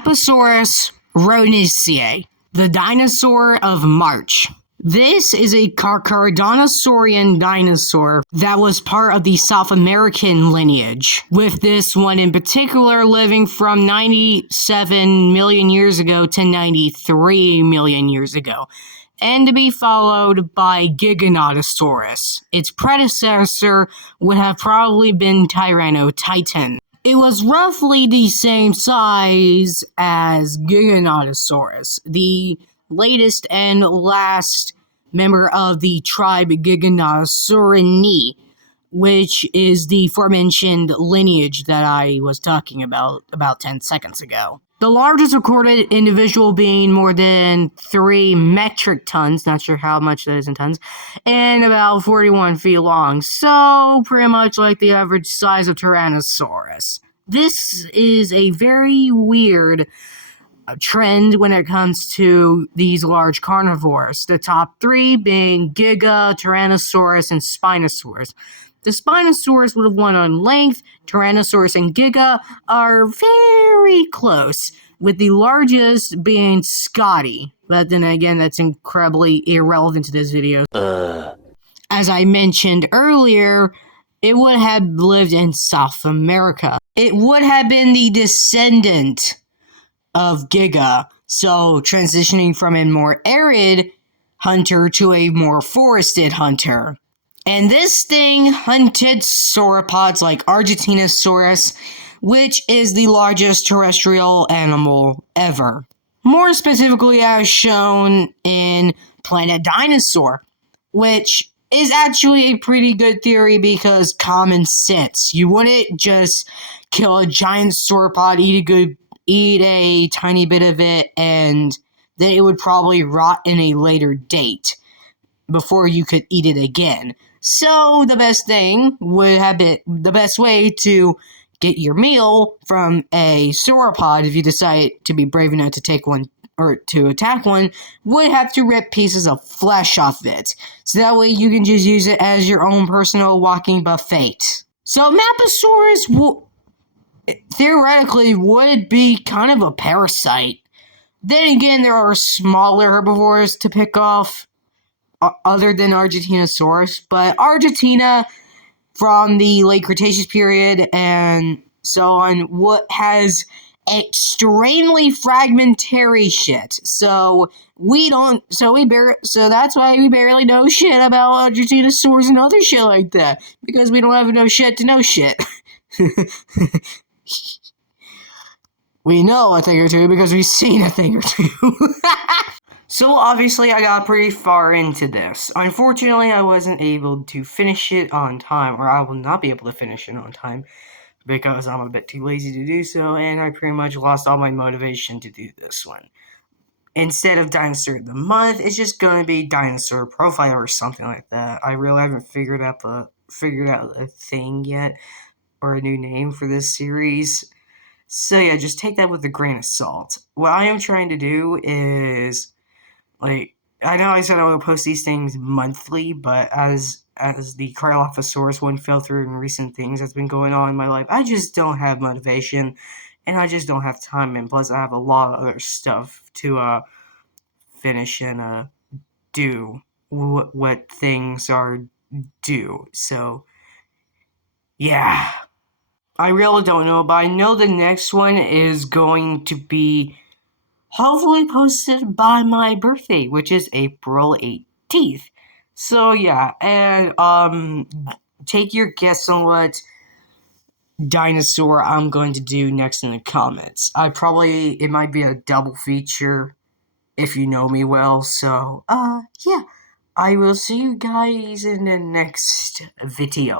Mapusaurus rhodesiae, the dinosaur of March. This is a carcharodontosaurian dinosaur that was part of the South American lineage, with this one in particular living from 97 million years ago to 93 million years ago, and to be followed by Giganotosaurus. Its predecessor would have probably been Tyrannotitan. It was roughly the same size as Giganotosaurus, the latest and last member of the tribe Giganotosaurini, which is the aforementioned lineage that I was talking about 10 seconds ago. The largest recorded individual being more than 3 metric tons, not sure how much that is in tons, and about 41 feet long, so pretty much like the average size of Tyrannosaurus. This is a very weird trend when it comes to these large carnivores, the top 3 being Giga, Tyrannosaurus, and Spinosaurus. The Spinosaurus would have won on length. Tyrannosaurus and Giga are very close, with the largest being Scotty. But then again, that's incredibly irrelevant to this video. As I mentioned earlier, it would have lived in South America. It would have been the descendant of Giga, so transitioning from a more arid hunter to a more forested hunter. And this thing hunted sauropods like Argentinosaurus, which is the largest terrestrial animal ever. More specifically, as shown in Planet Dinosaur, which is actually a pretty good theory because common sense. You wouldn't just kill a giant sauropod, eat a tiny bit of it, and then it would probably rot in a later date before you could eat it again. So the best way to get your meal from a sauropod, if you decide to be brave enough to take one or to attack one, would have to rip pieces of flesh off it. So that way you can just use it as your own personal walking buffet. So Mapusaurus theoretically would be kind of a parasite. Then again, there are smaller herbivores to pick off other than Argentinosaurus, but Argentina from the late Cretaceous period and so on has extremely fragmentary shit. So that's why we barely know shit about Argentinosaurs and other shit like that, because we don't have enough shit to know shit. We know a thing or two because we've seen a thing or two. So obviously I got pretty far into this. Unfortunately, I wasn't able to finish it on time, or I will not be able to finish it on time because I'm a bit too lazy to do so, and I pretty much lost all my motivation to do this one. Instead of Dinosaur of the Month, it's just going to be Dinosaur Profile or something like that. I really haven't figured out a thing yet, or a new name for this series. So yeah, just take that with a grain of salt. What I am trying to do is, I know I said I would post these things monthly, but as the Carlophosaurus one fell through and recent things that's been going on in my life, I just don't have motivation, and I just don't have time, and plus I have a lot of other stuff to finish and do what things are due. So yeah, I really don't know, but I know the next one is going to be hopefully posted by my birthday, which is April 18th. So yeah, and take your guess on what dinosaur I'm going to do next in the comments. It might be a double feature if you know me well. So yeah, I will see you guys in the next video.